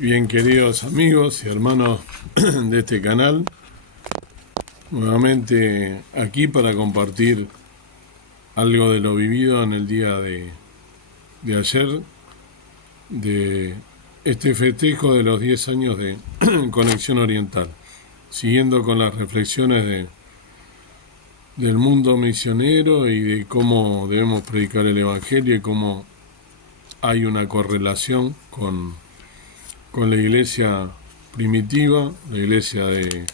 Bien, queridos amigos y hermanos de este canal, nuevamente aquí para compartir algo de lo vivido en el día de ayer, de este festejo de los 10 años de Conexión Oriental, siguiendo con las reflexiones del mundo misionero y de cómo debemos predicar el Evangelio y cómo hay una correlación con la iglesia primitiva, la iglesia de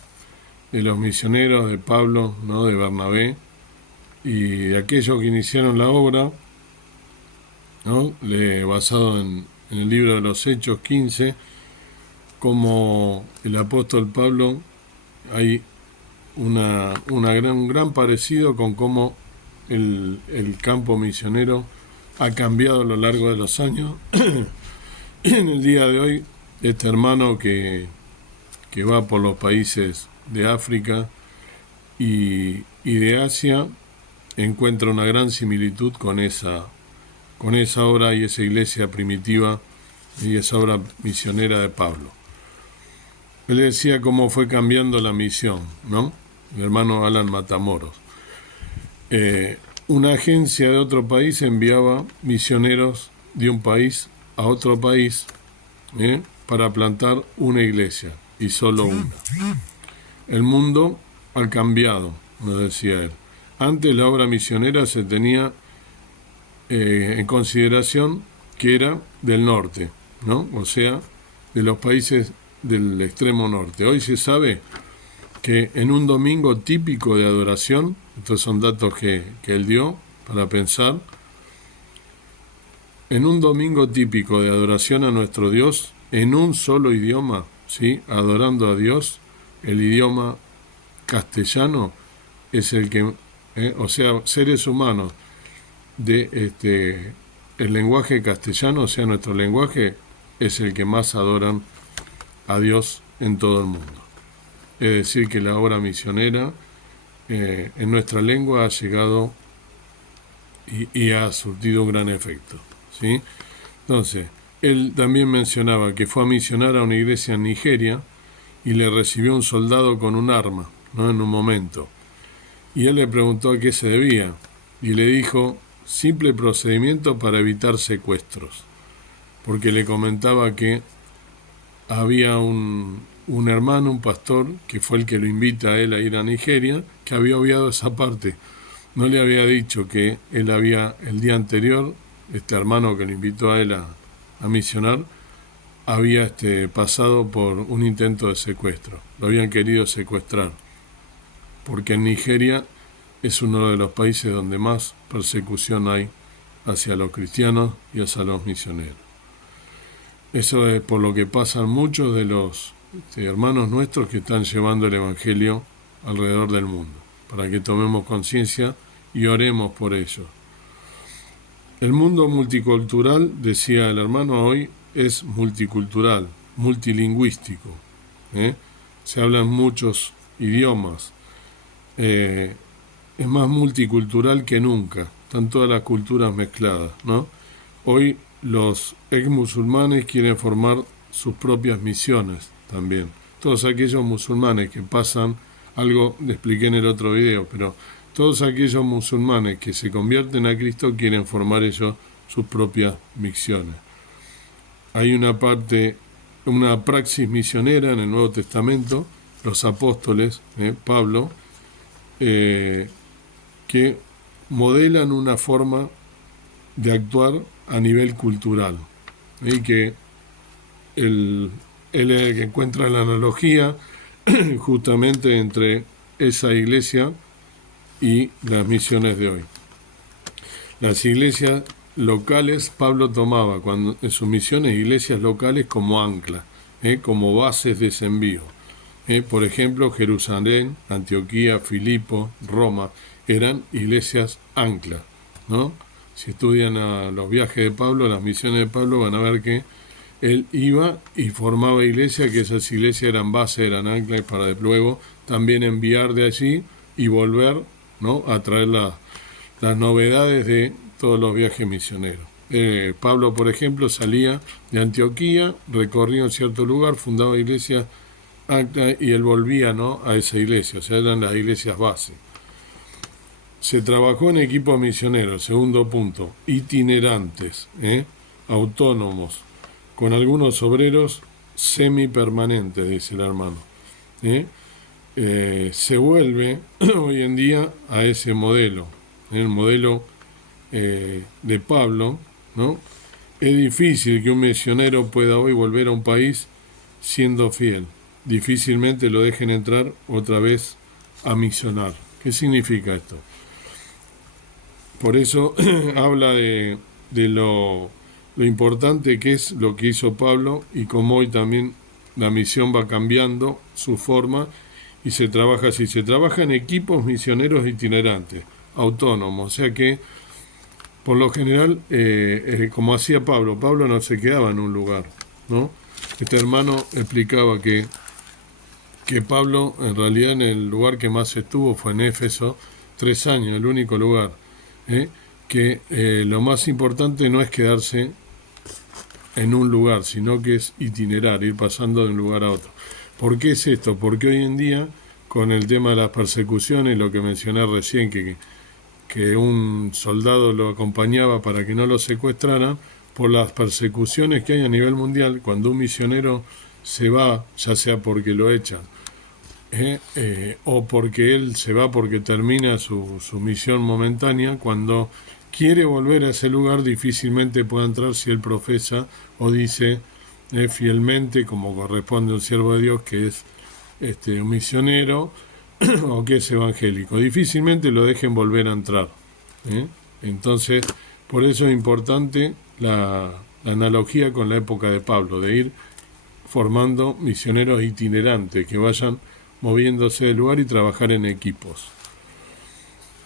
los misioneros, de Pablo, ¿no?, de Bernabé, y de aquellos que iniciaron la obra, ¿no?, basado en el libro de los Hechos 15, como el apóstol Pablo, hay un gran parecido con cómo el campo misionero ha cambiado a lo largo de los años. Y en el día de hoy, este hermano que va por los países de África y de Asia encuentra una gran similitud con esa obra y esa iglesia primitiva y esa obra misionera de Pablo. Él decía cómo fue cambiando la misión, ¿no? El hermano Alan Matamoros. Una agencia de otro país enviaba misioneros de un país a otro país para plantar una iglesia, y solo una. El mundo ha cambiado, nos decía él. Antes la obra misionera se tenía en consideración que era del norte, ¿no? O sea, de los países del extremo norte. Hoy se sabe que en un domingo típico de adoración, estos son datos que él dio para pensar, en un domingo típico de adoración a nuestro Dios, en un solo idioma, ¿sí?, adorando a Dios, el idioma castellano es el que, o sea, seres humanos de el lenguaje castellano, o sea, nuestro lenguaje, es el que más adoran a Dios en todo el mundo. Es decir, que la obra misionera en nuestra lengua ha llegado y ha surtido un gran efecto, ¿sí? Entonces, él también mencionaba que fue a misionar a una iglesia en Nigeria y le recibió un soldado con un arma, ¿no?, en un momento. Y él le preguntó a qué se debía, y le dijo: simple procedimiento para evitar secuestros, porque le comentaba que había un hermano, un pastor, que fue el que lo invita a él a ir a Nigeria, que había obviado esa parte. No le había dicho que él había, el día anterior, este hermano que lo invitó a él a misionar, había pasado por un intento de secuestro. Lo habían querido secuestrar, porque en Nigeria es uno de los países donde más persecución hay hacia los cristianos y hacia los misioneros. Eso es por lo que pasan muchos de los hermanos nuestros que están llevando el Evangelio alrededor del mundo, para que tomemos conciencia y oremos por ellos. El mundo multicultural, decía el hermano, hoy es multicultural, multilingüístico. Se hablan muchos idiomas. Es más multicultural que nunca. Están todas las culturas mezcladas, ¿no? Hoy los ex-musulmanes quieren formar sus propias misiones también. Todos aquellos musulmanes que pasan, algo le expliqué en el otro video, pero todos aquellos musulmanes que se convierten a Cristo quieren formar ellos sus propias misiones. Hay una praxis misionera en el Nuevo Testamento, los apóstoles, Pablo, que modelan una forma de actuar a nivel cultural, y que él es el que encuentra la analogía justamente entre esa iglesia y las misiones de hoy. Las iglesias locales, Pablo tomaba en sus misiones iglesias locales como ancla, como bases de ese envío. Por ejemplo, Jerusalén, Antioquía, Filipo, Roma, eran iglesias ancla, ¿no? Si estudian los viajes de Pablo, las misiones de Pablo, van a ver que él iba y formaba iglesias, que esas iglesias eran base, eran anclas, para luego también enviar de allí y volver, ¿no?, a traer las novedades de todos los viajes misioneros. Pablo, por ejemplo, salía de Antioquía, recorría un cierto lugar, fundaba iglesias acta y él volvía, ¿no?, a esa iglesia, o sea, eran las iglesias base. Se trabajó en equipos misioneros, segundo punto, itinerantes, autónomos, con algunos obreros semipermanentes, dice el hermano. ¿eh? Se vuelve hoy en día a ese modelo, el modelo de Pablo, ¿no? Es difícil que un misionero pueda hoy volver a un país siendo fiel. Difícilmente lo dejen entrar otra vez a misionar. ¿Qué significa esto? Por eso habla de lo importante que es lo que hizo Pablo y cómo hoy también la misión va cambiando su forma y se trabaja así. Se trabaja en equipos misioneros itinerantes, autónomos, o sea que por lo general, como hacía Pablo, Pablo no se quedaba en un lugar, ¿no? Este hermano explicaba que Pablo en realidad en el lugar que más estuvo fue en Éfeso, 3 años, el único lugar, que lo más importante no es quedarse en un lugar, sino que es itinerar, ir pasando de un lugar a otro. ¿Por qué es esto? Porque hoy en día, con el tema de las persecuciones, lo que mencioné recién, que un soldado lo acompañaba para que no lo secuestraran, por las persecuciones que hay a nivel mundial, cuando un misionero se va, ya sea porque lo echan, o porque él se va porque termina su misión momentánea, cuando quiere volver a ese lugar difícilmente puede entrar si él profesa o dice fielmente, como corresponde a un siervo de Dios que es un misionero o que es evangélico. Difícilmente lo dejen volver a entrar. Entonces, por eso es importante la analogía con la época de Pablo, de ir formando misioneros itinerantes que vayan moviéndose del lugar y trabajar en equipos.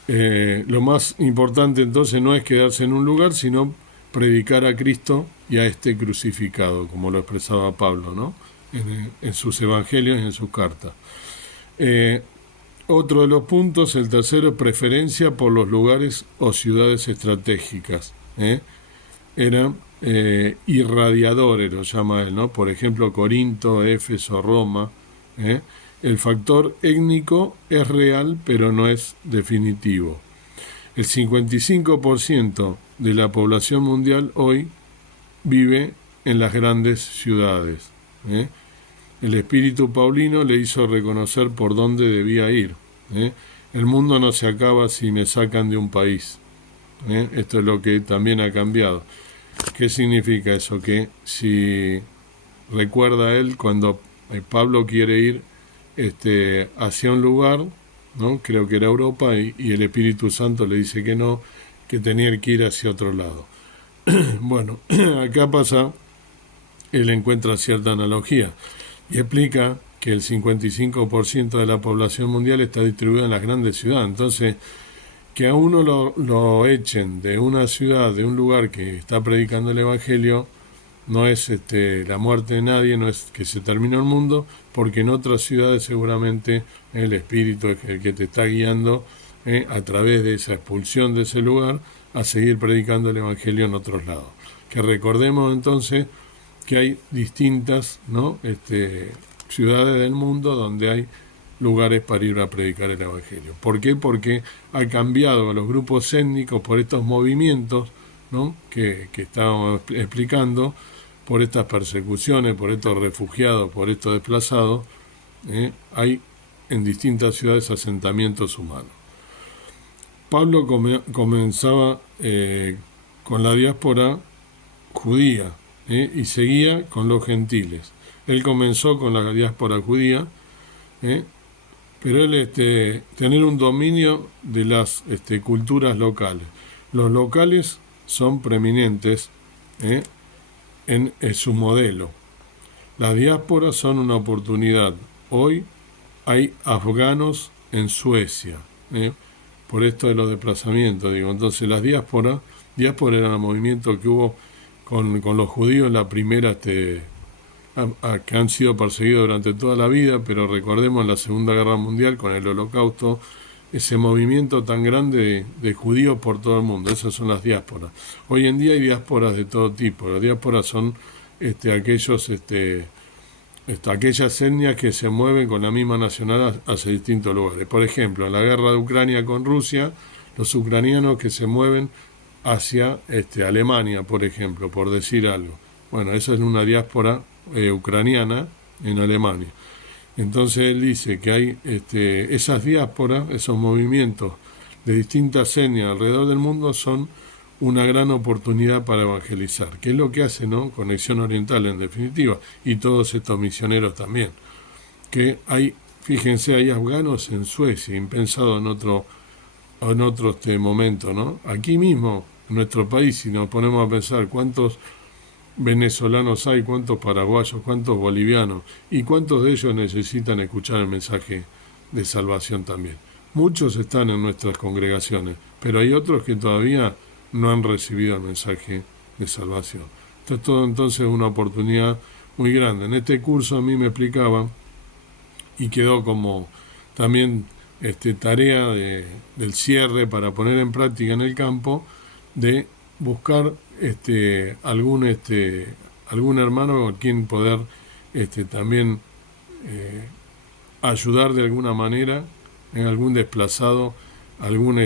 Lo más importante entonces no es quedarse en un lugar, sino predicar a Cristo y a este crucificado, como lo expresaba Pablo, ¿no? En sus evangelios y en sus cartas. Otro de los puntos, el tercero, es preferencia por los lugares o ciudades estratégicas. Eran irradiadores, lo llama él, ¿no? Por ejemplo, Corinto, Éfeso, Roma. El factor étnico es real, pero no es definitivo. El 55% de la población mundial hoy vive en las grandes ciudades. El espíritu paulino le hizo reconocer por dónde debía ir. El mundo no se acaba si me sacan de un país. Esto es lo que también ha cambiado. ¿Qué significa eso? Que si recuerda él cuando Pablo quiere ir hacia un lugar, ¿no? Creo que era Europa, y el Espíritu Santo le dice que no, que tenía que ir hacia otro lado. Bueno, acá pasa, él encuentra cierta analogía y explica que el 55% de la población mundial está distribuida en las grandes ciudades. Entonces, que a uno lo echen de una ciudad, de un lugar que está predicando el Evangelio, no es la muerte de nadie, no es que se terminó el mundo, porque en otras ciudades seguramente el Espíritu es el que te está guiando a través de esa expulsión de ese lugar a seguir predicando el Evangelio en otros lados. Que recordemos entonces que hay distintas, ¿no? Ciudades del mundo donde hay lugares para ir a predicar el Evangelio. ¿Por qué? Porque ha cambiado a los grupos étnicos por estos movimientos, ¿no? que estábamos explicando, por estas persecuciones, por estos refugiados, por estos desplazados, hay en distintas ciudades asentamientos humanos. Pablo comenzaba con la diáspora judía y seguía con los gentiles. Él comenzó con la diáspora judía, pero él tener un dominio de las culturas locales. Los locales son preeminentes en su modelo. Las diásporas son una oportunidad. Hoy hay afganos en Suecia, por esto de los desplazamientos, digo. Entonces las diáspora era el movimiento que hubo con los judíos, la primera que han sido perseguidos durante toda la vida, pero recordemos la Segunda Guerra Mundial con el Holocausto, ese movimiento tan grande de judíos por todo el mundo. Esas son las diásporas. Hoy en día hay diásporas de todo tipo. Las diásporas son aquellas etnias que se mueven con la misma nacionalidad hacia distintos lugares. Por ejemplo, en la guerra de Ucrania con Rusia, los ucranianos que se mueven hacia Alemania, por ejemplo, por decir algo. Bueno, esa es una diáspora ucraniana en Alemania. Entonces él dice que hay esas diásporas, esos movimientos de distintas etnias alrededor del mundo son una gran oportunidad para evangelizar, que es lo que hace, ¿no? Conexión Oriental en definitiva, y todos estos misioneros también. Que hay, fíjense, hay afganos en Suecia, impensado en otro momento, ¿no? Aquí mismo, en nuestro país, si nos ponemos a pensar cuántos venezolanos hay, cuántos paraguayos, cuántos bolivianos, y cuántos de ellos necesitan escuchar el mensaje de salvación también. Muchos están en nuestras congregaciones, pero hay otros que todavía no han recibido el mensaje de salvación. Esto es todo entonces una oportunidad muy grande. En este curso a mí me explicaban, y quedó como también tarea del cierre para poner en práctica en el campo, de buscar algún hermano a quien poder también ayudar de alguna manera, en algún desplazado, algún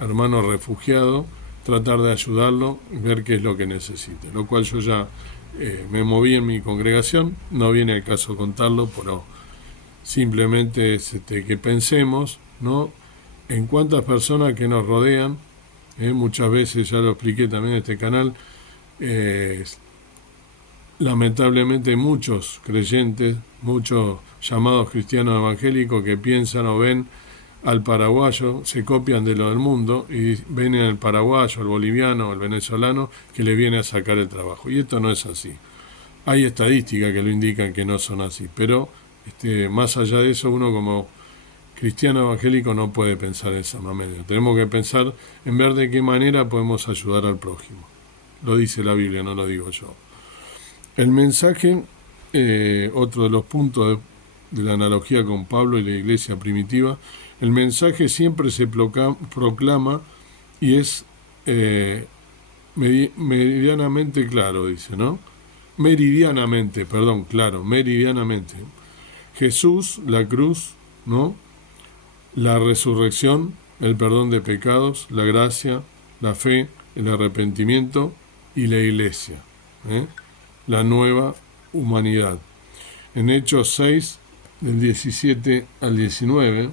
hermano refugiado, tratar de ayudarlo y ver qué es lo que necesite. Lo cual yo ya me moví en mi congregación, no viene al caso contarlo, pero simplemente es que pensemos, ¿no?, en cuántas personas que nos rodean. Muchas veces, ya lo expliqué también en este canal, lamentablemente muchos creyentes, muchos llamados cristianos evangélicos que piensan o ven al paraguayo, se copian de lo del mundo y ven al paraguayo, al boliviano, al venezolano que le viene a sacar el trabajo. Y esto no es así. Hay estadísticas que lo indican que no son así, pero más allá de eso, uno como cristiano evangélico no puede pensar de esa manera. Tenemos que pensar en ver de qué manera podemos ayudar al prójimo. Lo dice la Biblia, no lo digo yo. El mensaje, otro de los puntos de la analogía con Pablo y la iglesia primitiva, el mensaje siempre se proclama y es meridianamente claro, dice, ¿no? Meridianamente. Jesús, la cruz, ¿no?, la resurrección, el perdón de pecados, la gracia, la fe, el arrepentimiento y la iglesia, la nueva humanidad. En Hechos 6, del 17 al 19,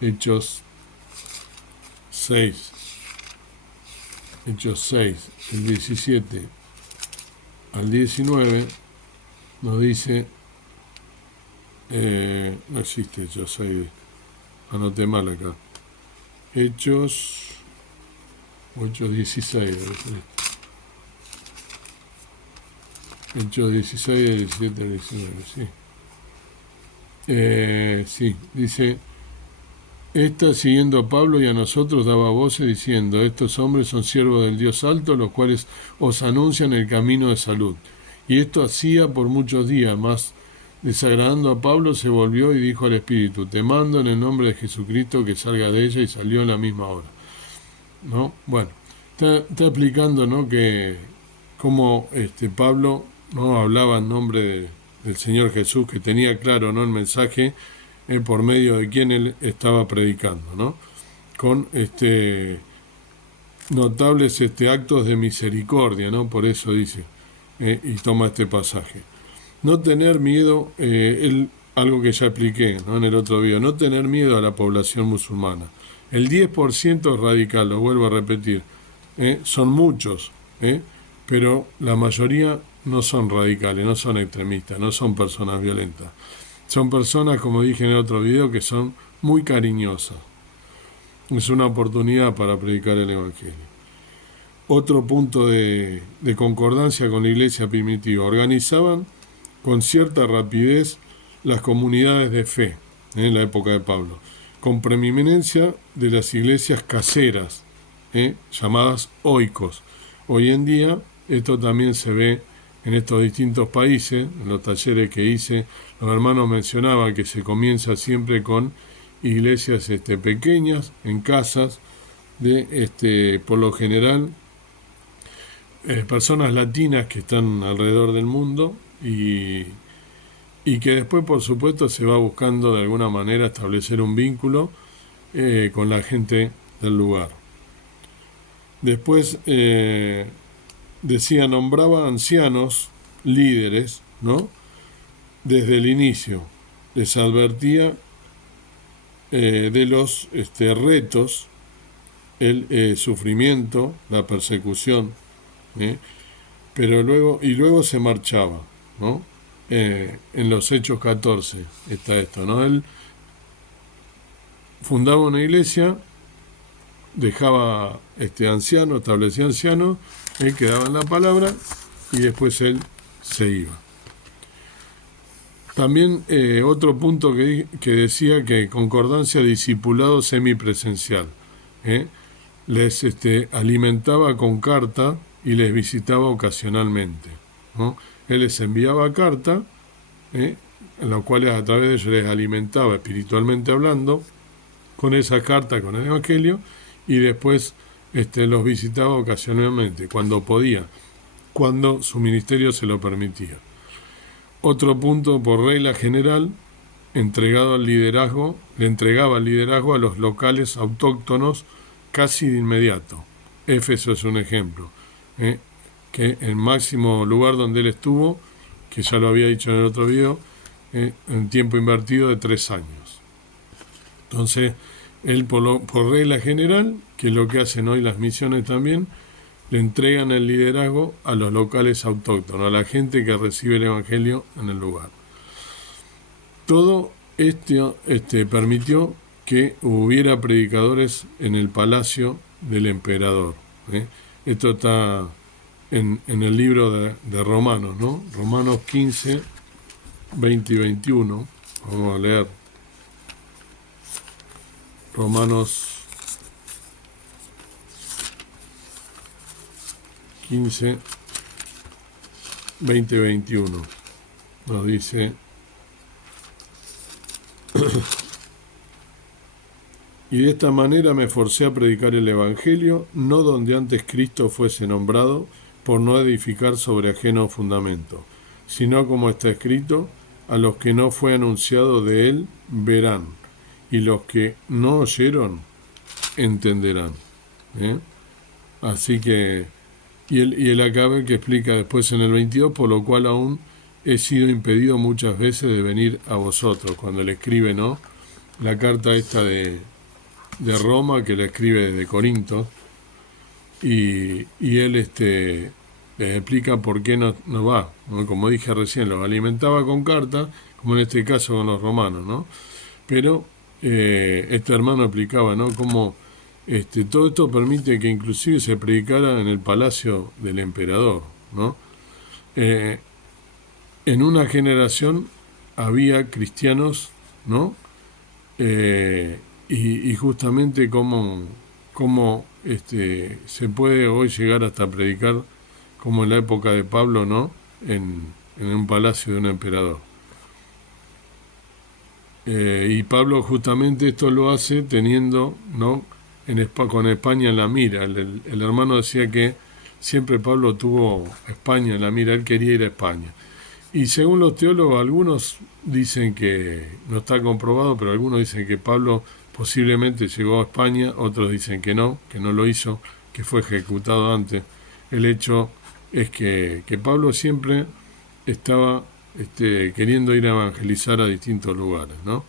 Hechos 6, del 17 al 19, nos dice, no existe Hechos 6, anoté mal acá, Hechos 16, Hechos 16, del 17 al 19, sí, dice, esta siguiendo a Pablo y a nosotros daba voces diciendo, estos hombres son siervos del Dios alto, los cuales os anuncian el camino de salud. Y esto hacía por muchos días, más desagradando a Pablo se volvió y dijo al Espíritu, te mando en el nombre de Jesucristo que salga de ella, y salió en la misma hora. ¿No? Bueno, está explicando, ¿no?, que como Pablo, ¿no?, hablaba en nombre del Señor Jesús, que tenía claro, ¿no?, el mensaje por medio de quien él estaba predicando, ¿no?, con notables actos de misericordia, ¿no?, por eso dice, y toma este pasaje. No tener miedo, algo que ya expliqué, ¿no?, en el otro video, no tener miedo a la población musulmana. El 10% es radical, lo vuelvo a repetir, son muchos, pero la mayoría no son radicales, no son extremistas, no son personas violentas. Son personas, como dije en el otro video, que son muy cariñosas. Es una oportunidad para predicar el Evangelio. Otro punto de concordancia con la iglesia primitiva. Organizaban con cierta rapidez las comunidades de fe en la época de Pablo, con preeminencia de las iglesias caseras, llamadas oikos. Hoy en día esto también se ve en estos distintos países. En los talleres que hice, los hermanos mencionaban que se comienza siempre con iglesias pequeñas, en casas, de por lo general personas latinas que están alrededor del mundo y que después por supuesto se va buscando de alguna manera establecer un vínculo con la gente del lugar. Después decía, nombraba ancianos, líderes, ¿no? Desde el inicio. Les advertía de los retos, el sufrimiento, la persecución, ¿eh? Pero luego se marchaba, ¿no? En los Hechos 14 está esto, ¿no? Él fundaba una iglesia, dejaba anciano, establecía anciano, él quedaba en la palabra y después él se iba. También otro punto que decía que concordancia discipulado semipresencial. Les alimentaba con carta y les visitaba ocasionalmente, ¿no? Él les enviaba carta, en las cuales a través de ellos les alimentaba espiritualmente hablando, con esa carta, con el Evangelio, y después los visitaba ocasionalmente, cuando podía, cuando su ministerio se lo permitía. Otro punto, por regla general, le entregaba el liderazgo a los locales autóctonos casi de inmediato. Éfeso es un ejemplo, que el máximo lugar donde él estuvo, que ya lo había dicho en el otro video, en tiempo invertido de 3 años. Entonces, él por regla general, que es lo que hacen hoy las misiones también, le entregan el liderazgo a los locales autóctonos, a la gente que recibe el Evangelio en el lugar. Todo esto permitió que hubiera predicadores en el palacio del emperador. Esto está en el libro de Romanos, ¿no? Romanos 15, 20 y 21. Vamos a leer. Romanos 15, 20 y 21. Nos dice... Y de esta manera me forcé a predicar el Evangelio, no donde antes Cristo fuese nombrado, por no edificar sobre ajeno fundamento, sino como está escrito, a los que no fue anunciado de él verán, y los que no oyeron entenderán. Así que, y él acaba que explica después en el 22, por lo cual aún he sido impedido muchas veces de venir a vosotros, cuando le escribe, ¿no?, la carta esta de Roma, que la escribe desde Corinto, y él les explica por qué no va, ¿no? Como dije recién, los alimentaba con carta, como en este caso con los romanos, ¿no? Pero este hermano explicaba, ¿no?, cómo todo esto permite que inclusive se predicara en el palacio del emperador, ¿no? En una generación había cristianos, ¿no? Y justamente cómo se puede hoy llegar hasta predicar, como en la época de Pablo, ¿no?, en un palacio de un emperador. Y Pablo justamente esto lo hace teniendo, ¿no?, con España en la mira. El hermano decía que siempre Pablo tuvo España en la mira, él quería ir a España. Y según los teólogos, algunos dicen que no está comprobado, pero algunos dicen que Pablo posiblemente llegó a España, otros dicen que no lo hizo, que fue ejecutado antes. El hecho es que Pablo siempre estaba queriendo ir a evangelizar a distintos lugares, ¿no?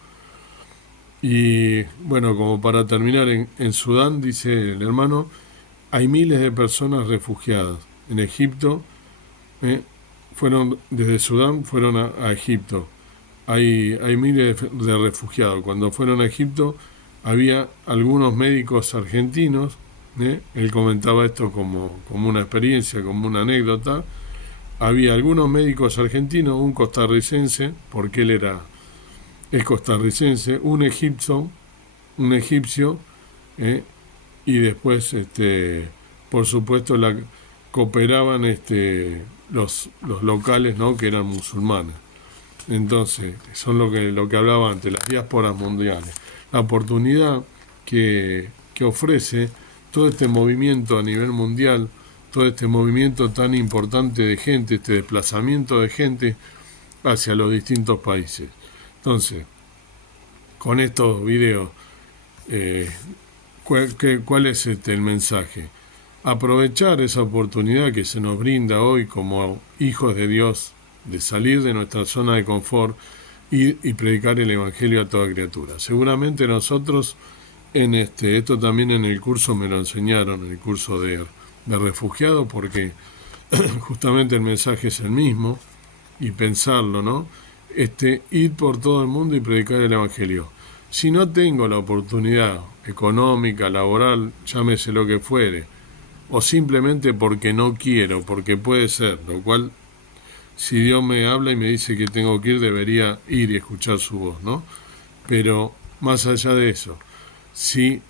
Y bueno, como para terminar, en Sudán, dice el hermano, hay miles de personas refugiadas. En Egipto, desde Sudán fueron a Egipto. Hay miles de refugiados. Cuando fueron a Egipto había algunos médicos argentinos, él comentaba esto como una experiencia, como una anécdota. Había algunos médicos argentinos, un costarricense, porque él es costarricense, un egipcio, y después, por supuesto, cooperaban los locales, ¿no?, que eran musulmanes. Entonces, son lo que hablaba antes, las diásporas mundiales. la oportunidad que ofrece todo este movimiento a nivel mundial, todo este movimiento tan importante de gente, este desplazamiento de gente hacia los distintos países. Entonces, con estos videos, ¿cuál es el mensaje? Aprovechar esa oportunidad que se nos brinda hoy como hijos de Dios, de salir de nuestra zona de confort y predicar el Evangelio a toda criatura. Seguramente nosotros, esto también en el curso me lo enseñaron, en el curso de refugiado, porque justamente el mensaje es el mismo, y pensarlo, ¿no? Ir por todo el mundo y predicar el Evangelio. Si no tengo la oportunidad económica, laboral, llámese lo que fuere, o simplemente porque no quiero, porque puede ser, lo cual, si Dios me habla y me dice que tengo que ir, debería ir y escuchar su voz, ¿no? Pero más allá de eso, si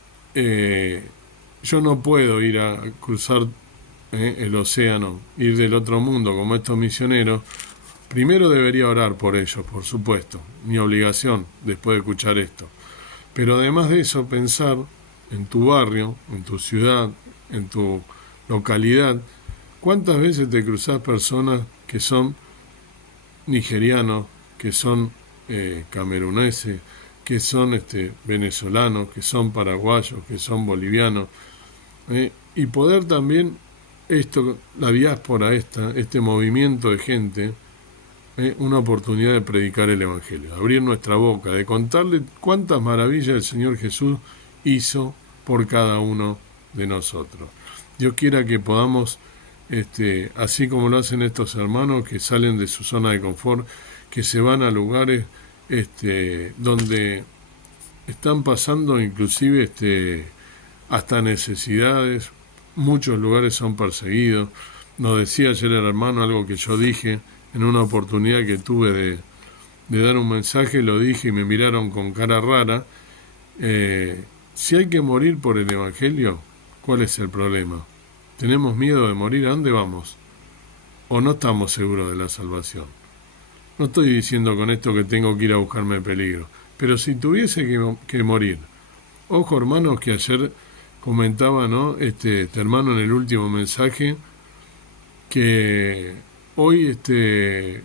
yo no puedo ir a cruzar el océano, ir del otro mundo como estos misioneros, primero debería orar por ellos, por supuesto, mi obligación después de escuchar esto. Pero además de eso, pensar en tu barrio, en tu ciudad, en tu localidad, ¿cuántas veces te cruzás personas que son nigerianos, que son cameruneses, que son venezolanos, que son paraguayos, que son bolivianos? Y poder también la diáspora este movimiento de gente, una oportunidad de predicar el Evangelio, abrir nuestra boca, de contarle cuántas maravillas el Señor Jesús hizo por cada uno de nosotros. Dios quiera que podamos, así como lo hacen estos hermanos que salen de su zona de confort, que se van a lugares donde están pasando inclusive hasta necesidades, muchos lugares son perseguidos. Nos decía ayer el hermano algo que yo dije en una oportunidad que tuve de dar un mensaje, lo dije y me miraron con cara rara. Si hay que morir por el Evangelio, ¿cuál es el problema? ¿Tenemos miedo de morir? ¿A dónde vamos? ¿O no estamos seguros de la salvación? No estoy diciendo con esto que tengo que ir a buscarme peligro, pero si tuviese que morir, ojo hermanos, que ayer comentaba, ¿no? Este hermano en el último mensaje, que hoy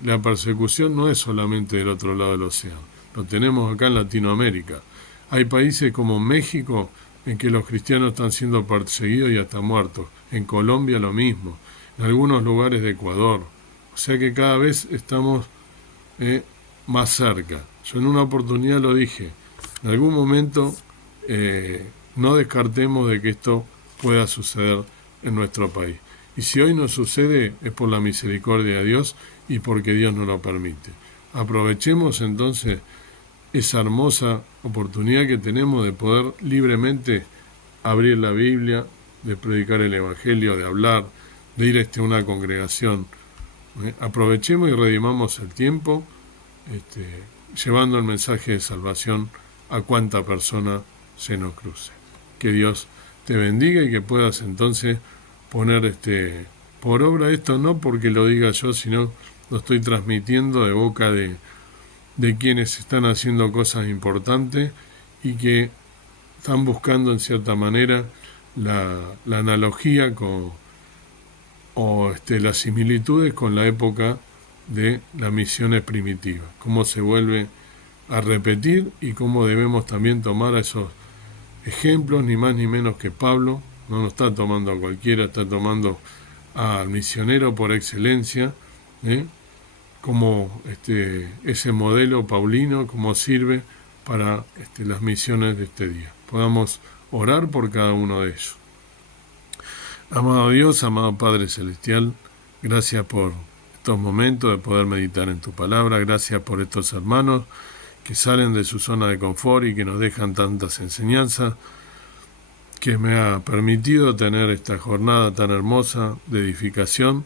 la persecución no es solamente del otro lado del océano, lo tenemos acá en Latinoamérica. Hay países como México en que los cristianos están siendo perseguidos y hasta muertos. En Colombia lo mismo, en algunos lugares de Ecuador. O sea que cada vez estamos más cerca. Yo en una oportunidad lo dije, en algún momento no descartemos de que esto pueda suceder en nuestro país. Y si hoy no sucede, es por la misericordia de Dios y porque Dios nos lo permite. Aprovechemos entonces esa hermosa oportunidad que tenemos de poder libremente abrir la Biblia, de predicar el Evangelio, de hablar, de ir a una congregación. Aprovechemos y redimamos el tiempo, llevando el mensaje de salvación a cuanta persona se nos cruce. Que Dios te bendiga y que puedas entonces poner por obra esto, no porque lo diga yo, sino lo estoy transmitiendo de boca de quienes están haciendo cosas importantes y que están buscando en cierta manera la analogía o las similitudes con la época de las misiones primitivas, cómo se vuelve a repetir y cómo debemos también tomar a esos ejemplos, ni más ni menos que Pablo. No lo está tomando a cualquiera, está tomando al misionero por excelencia, como ese modelo paulino, como sirve para las misiones de este día. Podamos orar por cada uno de ellos. Amado Dios, amado Padre Celestial, gracias por estos momentos de poder meditar en tu palabra, gracias por estos hermanos que salen de su zona de confort y que nos dejan tantas enseñanzas, que me ha permitido tener esta jornada tan hermosa de edificación,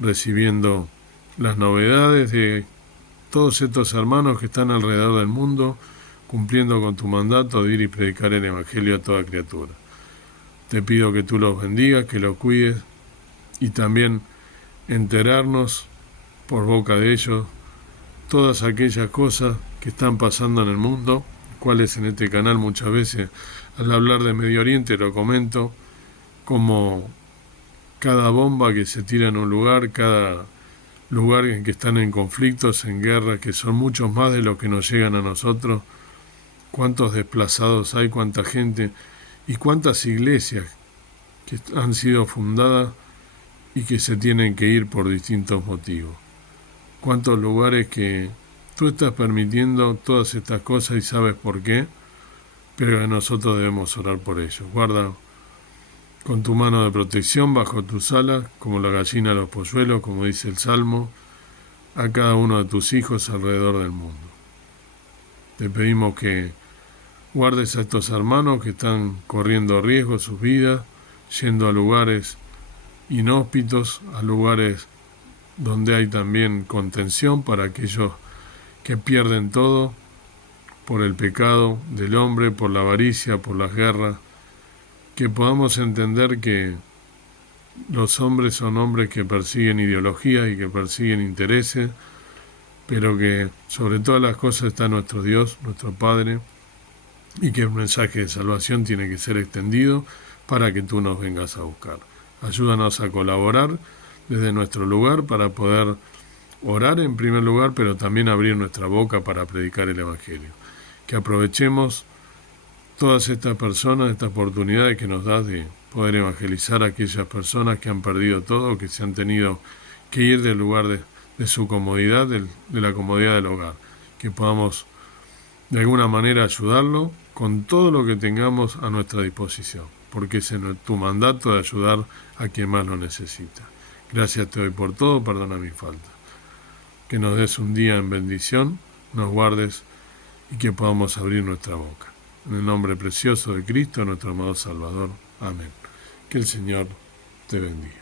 recibiendo las novedades de todos estos hermanos que están alrededor del mundo, cumpliendo con tu mandato de ir y predicar el Evangelio a toda criatura. Te pido que tú los bendigas, que los cuides y también enterarnos por boca de ellos todas aquellas cosas que están pasando en el mundo, cuales en este canal muchas veces al hablar de Medio Oriente lo comento, como cada bomba que se tira en un lugar, cada lugar en que están en conflictos, en guerra, que son muchos más de los que nos llegan a nosotros, cuántos desplazados hay, cuánta gente y cuántas iglesias que han sido fundadas y que se tienen que ir por distintos motivos. Cuántos lugares que tú estás permitiendo todas estas cosas y sabes por qué, pero que nosotros debemos orar por ellos. Guarda con tu mano de protección bajo tus alas, como la gallina a los polluelos, como dice el Salmo, a cada uno de tus hijos alrededor del mundo. Te pedimos que guardes a estos hermanos que están corriendo riesgo sus vidas, yendo a lugares inhóspitos, a lugares donde hay también contención para aquellos que pierden todo por el pecado del hombre, por la avaricia, por las guerras, que podamos entender que los hombres son hombres que persiguen ideologías y que persiguen intereses, pero que sobre todas las cosas está nuestro Dios, nuestro Padre, y que el mensaje de salvación tiene que ser extendido para que tú nos vengas a buscar. Ayúdanos a colaborar desde nuestro lugar para poder orar en primer lugar, pero también abrir nuestra boca para predicar el Evangelio. Que aprovechemos todas estas personas, esta oportunidad que nos das de poder evangelizar a aquellas personas que han perdido todo, que se han tenido que ir del lugar de su comodidad, de la comodidad del hogar. Que podamos de alguna manera ayudarlo con todo lo que tengamos a nuestra disposición, porque es tu mandato de ayudar a quien más lo necesita. Gracias te doy por todo, perdona mis faltas. Que nos des un día en bendición, nos guardes y que podamos abrir nuestra boca. En el nombre precioso de Cristo, nuestro amado Salvador. Amén. Que el Señor te bendiga.